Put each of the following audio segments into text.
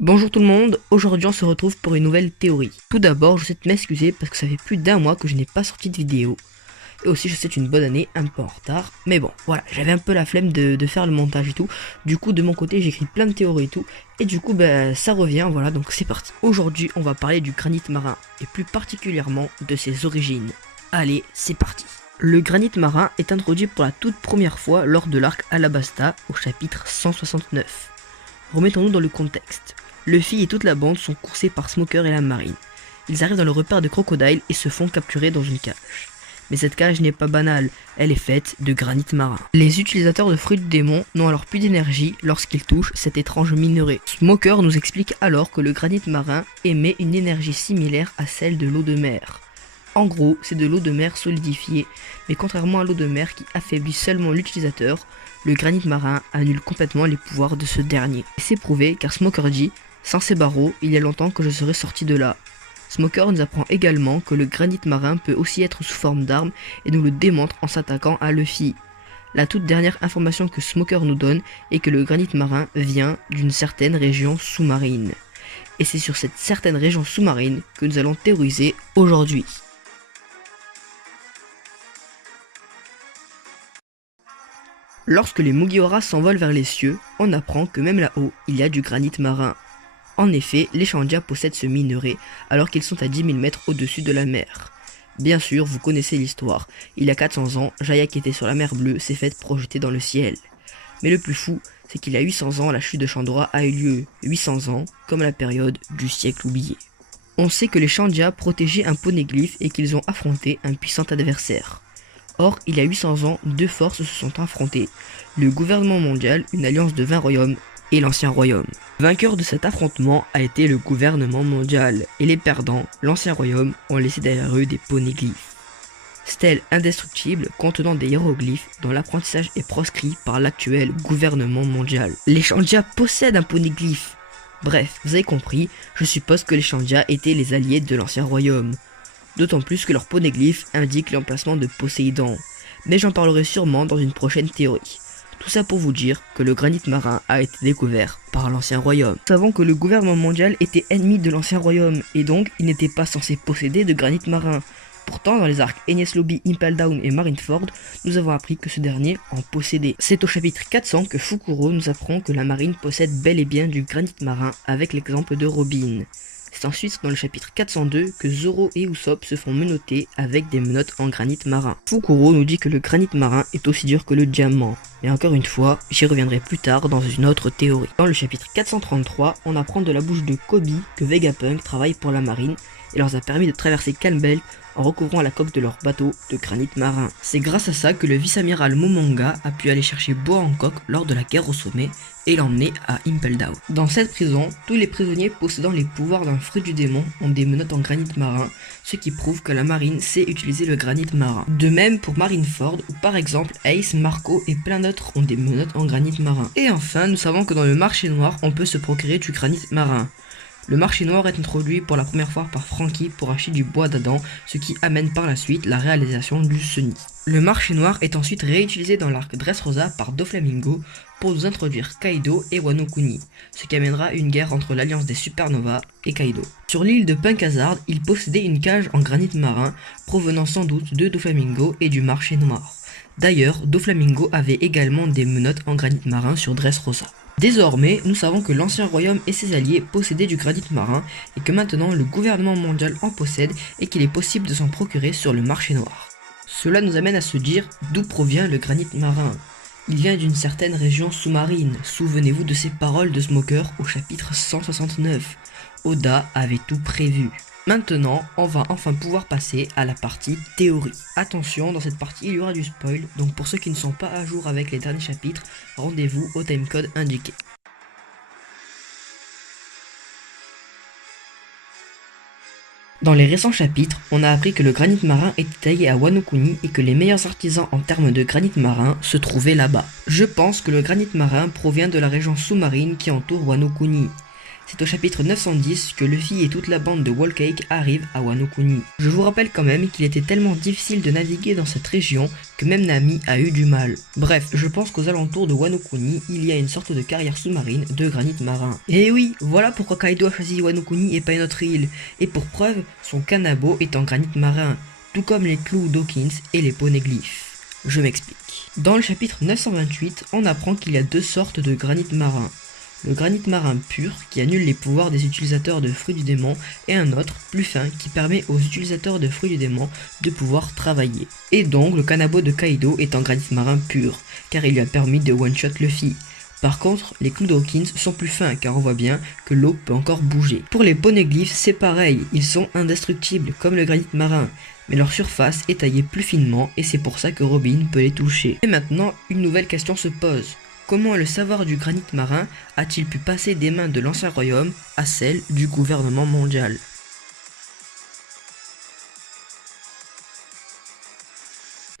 Bonjour tout le monde, aujourd'hui on se retrouve pour une nouvelle théorie. Tout d'abord, je souhaite m'excuser parce que ça fait plus d'un mois que je n'ai pas sorti de vidéo. Et aussi je souhaite une bonne année, un peu en retard. Mais bon, voilà, j'avais un peu la flemme de faire le montage et tout. Du coup, de mon côté, j'écris plein de théories et tout. Et du coup, ça revient, voilà, donc c'est parti. Aujourd'hui, on va parler du granit marin, et plus particulièrement de ses origines. Allez, c'est parti. Le granit marin est introduit pour la toute première fois lors de l'arc Alabasta, au chapitre 169. Remettons-nous dans le contexte. Luffy et toute la bande sont coursés par Smoker et la marine. Ils arrivent dans le repère de Crocodile et se font capturer dans une cage. Mais cette cage n'est pas banale, elle est faite de granit marin. Les utilisateurs de fruits du démon n'ont alors plus d'énergie lorsqu'ils touchent cet étrange minerai. Smoker nous explique alors que le granit marin émet une énergie similaire à celle de l'eau de mer. En gros, c'est de l'eau de mer solidifiée, mais contrairement à l'eau de mer qui affaiblit seulement l'utilisateur, le granit marin annule complètement les pouvoirs de ce dernier. Et c'est prouvé car Smoker dit « Sans ces barreaux, il y a longtemps que je serais sorti de là ». Smoker nous apprend également que le granit marin peut aussi être sous forme d'arme et nous le démontre en s'attaquant à Luffy. La toute dernière information que Smoker nous donne est que le granit marin vient d'une certaine région sous-marine. Et c'est sur cette certaine région sous-marine que nous allons théoriser aujourd'hui. Lorsque les Mugiwara s'envolent vers les cieux, on apprend que même là-haut, il y a du granit marin. En effet, les Shandia possèdent ce minerai alors qu'ils sont à 10 000 mètres au-dessus de la mer. Bien sûr, vous connaissez l'histoire, il y a 400 ans, Jaya qui était sur la mer Bleue s'est faite projeter dans le ciel. Mais le plus fou, c'est qu'il y a 800 ans, la chute de Chandra a eu lieu, 800 ans, comme la période du siècle oublié. On sait que les Shandia protégeaient un poneglyphe et qu'ils ont affronté un puissant adversaire. Or, il y a 800 ans, deux forces se sont affrontées, le gouvernement mondial, une alliance de 20 royaumes, et l'ancien royaume. Vainqueur de cet affrontement a été le gouvernement mondial, et les perdants, l'ancien royaume, ont laissé derrière eux des poneglyphes. Stèles indestructibles contenant des hiéroglyphes dont l'apprentissage est proscrit par l'actuel gouvernement mondial. Les Shandia possèdent un poneglyphe. Bref, vous avez compris, je suppose que les Shandia étaient les alliés de l'ancien royaume. D'autant plus que leur poneglyphe indique l'emplacement de Poséidon. Mais j'en parlerai sûrement dans une prochaine théorie. Tout ça pour vous dire que le granit marin a été découvert par l'ancien royaume. Nous savons que le gouvernement mondial était ennemi de l'ancien royaume, et donc il n'était pas censé posséder de granit marin. Pourtant, dans les arcs Enies Lobby, Impel Down et Marineford, nous avons appris que ce dernier en possédait. C'est au chapitre 400 que Fukuro nous apprend que la marine possède bel et bien du granit marin avec l'exemple de Robin. C'est ensuite dans le chapitre 402 que Zoro et Usopp se font menotter avec des menottes en granit marin. Fukuro nous dit que le granit marin est aussi dur que le diamant. Mais encore une fois, j'y reviendrai plus tard dans une autre théorie. Dans le chapitre 433, on apprend de la bouche de Kobe que Vegapunk travaille pour la marine et leur a permis de traverser Calm Belt en recouvrant la coque de leur bateau de granit marin. C'est grâce à ça que le vice-amiral Momonga a pu aller chercher Boa Hancock lors de la guerre au sommet et l'emmener à Impel Down. Dans cette prison, tous les prisonniers possédant les pouvoirs d'un fruit du démon ont des menottes en granit marin, ce qui prouve que la marine sait utiliser le granit marin. De même pour Marineford, où par exemple Ace, Marco et plein d'autres ont des menottes en granit marin. Et enfin, nous savons que dans le marché noir, on peut se procurer du granit marin. Le marché noir est introduit pour la première fois par Franky pour acheter du bois d'Adam, ce qui amène par la suite la réalisation du Sunny. Le marché noir est ensuite réutilisé dans l'arc Dressrosa par Doflamingo pour nous introduire Kaido et Wano Kuni, ce qui amènera une guerre entre l'alliance des Supernovas et Kaido. Sur l'île de Punk Hazard, il possédait une cage en granit marin provenant sans doute de Doflamingo et du marché noir. D'ailleurs, Doflamingo avait également des menottes en granit marin sur Dressrosa. Désormais, nous savons que l'ancien royaume et ses alliés possédaient du granit marin et que maintenant le gouvernement mondial en possède et qu'il est possible de s'en procurer sur le marché noir. Cela nous amène à se dire d'où provient le granit marin. Il vient d'une certaine région sous-marine, souvenez-vous de ces paroles de Smoker au chapitre 169. Oda avait tout prévu. Maintenant, on va enfin pouvoir passer à la partie théorie. Attention, dans cette partie, il y aura du spoil, donc pour ceux qui ne sont pas à jour avec les derniers chapitres, rendez-vous au timecode indiqué. Dans les récents chapitres, on a appris que le granit marin était taillé à Wano Kuni et que les meilleurs artisans en termes de granit marin se trouvaient là-bas. Je pense que le granit marin provient de la région sous-marine qui entoure Wano Kuni. C'est au chapitre 910 que Luffy et toute la bande de Whole Cake arrivent à Wano Kuni. Je vous rappelle quand même qu'il était tellement difficile de naviguer dans cette région que même Nami a eu du mal. Bref, je pense qu'aux alentours de Wano Kuni, il y a une sorte de carrière sous-marine de granit marin. Et oui, voilà pourquoi Kaido a choisi Wano Kuni et pas une autre île. Et pour preuve, son kanabo est en granit marin, tout comme les clous Dawkins et les poneglyphes. Je m'explique. Dans le chapitre 928, on apprend qu'il y a deux sortes de granit marin. Le granit marin pur, qui annule les pouvoirs des utilisateurs de fruits du démon, et un autre, plus fin, qui permet aux utilisateurs de fruits du démon de pouvoir travailler. Et donc, le kanabo de Kaido est en granit marin pur, car il lui a permis de one-shot Luffy. Par contre, les clous Dawkins sont plus fins, car on voit bien que l'eau peut encore bouger. Pour les poneglyphes, c'est pareil, ils sont indestructibles, comme le granit marin, mais leur surface est taillée plus finement, et c'est pour ça que Robin peut les toucher. Et maintenant, une nouvelle question se pose. Comment le savoir du granit marin a-t-il pu passer des mains de l'ancien royaume à celles du gouvernement mondial?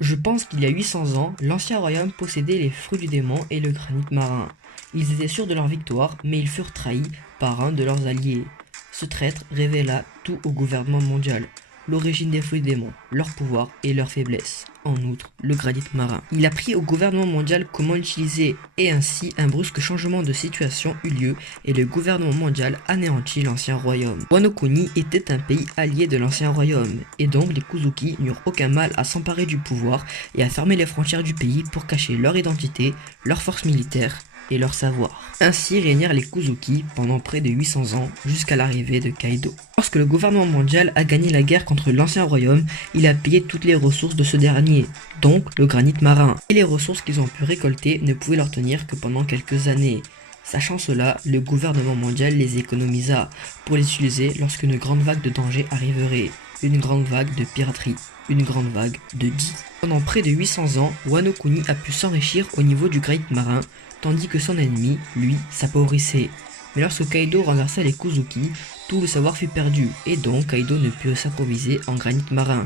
Je pense qu'il y a 800 ans, l'ancien royaume possédait les fruits du démon et le granit marin. Ils étaient sûrs de leur victoire, mais ils furent trahis par un de leurs alliés. Ce traître révéla tout au gouvernement mondial. L'origine des fruits du démon, leur pouvoir et leur faiblesse. En outre, le granit marin. Il apprit au gouvernement mondial comment l'utiliser et ainsi un brusque changement de situation eut lieu et le gouvernement mondial anéantit l'ancien royaume. Wano Kuni était un pays allié de l'ancien royaume et donc les Kuzuki n'eurent aucun mal à s'emparer du pouvoir et à fermer les frontières du pays pour cacher leur identité, leur force militaire et leur savoir. Ainsi régnèrent les Kuzuki pendant près de 800 ans jusqu'à l'arrivée de Kaido. Lorsque le gouvernement mondial a gagné la guerre contre l'ancien royaume, il a pillé toutes les ressources de ce dernier, donc le granit marin. Et les ressources qu'ils ont pu récolter ne pouvaient leur tenir que pendant quelques années. Sachant cela, le gouvernement mondial les économisa pour les utiliser lorsqu'une grande vague de danger arriverait, une grande vague de piraterie, une grande vague de Di. Pendant près de 800 ans, Wano Kuni a pu s'enrichir au niveau du granit marin, tandis que son ennemi, lui, s'appauvrissait. Mais lorsque Kaido renversa les Kuzuki, tout le savoir fut perdu, et donc Kaido ne put s'improviser en granit marin.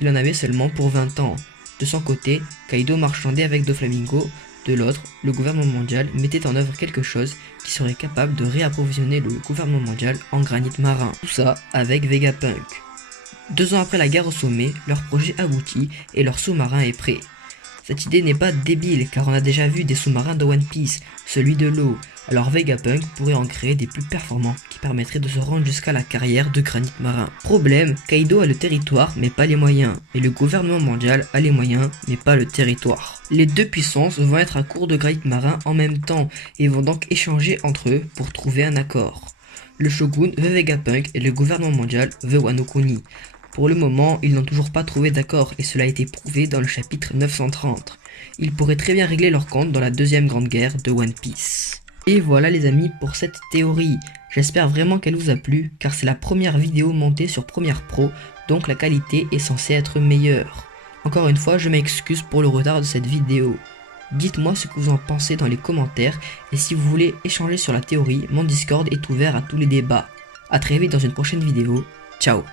Il en avait seulement pour 20 ans. De son côté, Kaido marchandait avec Doflamingo, de l'autre, le gouvernement mondial mettait en œuvre quelque chose qui serait capable de réapprovisionner le gouvernement mondial en granit marin. Tout ça avec Vegapunk. 2 ans après la guerre au sommet, leur projet aboutit et leur sous-marin est prêt. Cette idée n'est pas débile car on a déjà vu des sous-marins de One Piece, celui de l'eau, alors Vegapunk pourrait en créer des plus performants qui permettraient de se rendre jusqu'à la carrière de granit marin. Problème, Kaido a le territoire mais pas les moyens, et le gouvernement mondial a les moyens mais pas le territoire. Les deux puissances vont être à court de granit marin en même temps et vont donc échanger entre eux pour trouver un accord. Le shogun veut Vegapunk et le gouvernement mondial veut Wano Kuni. Pour le moment, ils n'ont toujours pas trouvé d'accord et cela a été prouvé dans le chapitre 930. Ils pourraient très bien régler leur compte dans la deuxième grande guerre de One Piece. Et voilà les amis pour cette théorie. J'espère vraiment qu'elle vous a plu car c'est la première vidéo montée sur Premiere Pro, donc la qualité est censée être meilleure. Encore une fois, je m'excuse pour le retard de cette vidéo. Dites-moi ce que vous en pensez dans les commentaires et si vous voulez échanger sur la théorie, mon Discord est ouvert à tous les débats. A très vite dans une prochaine vidéo. Ciao.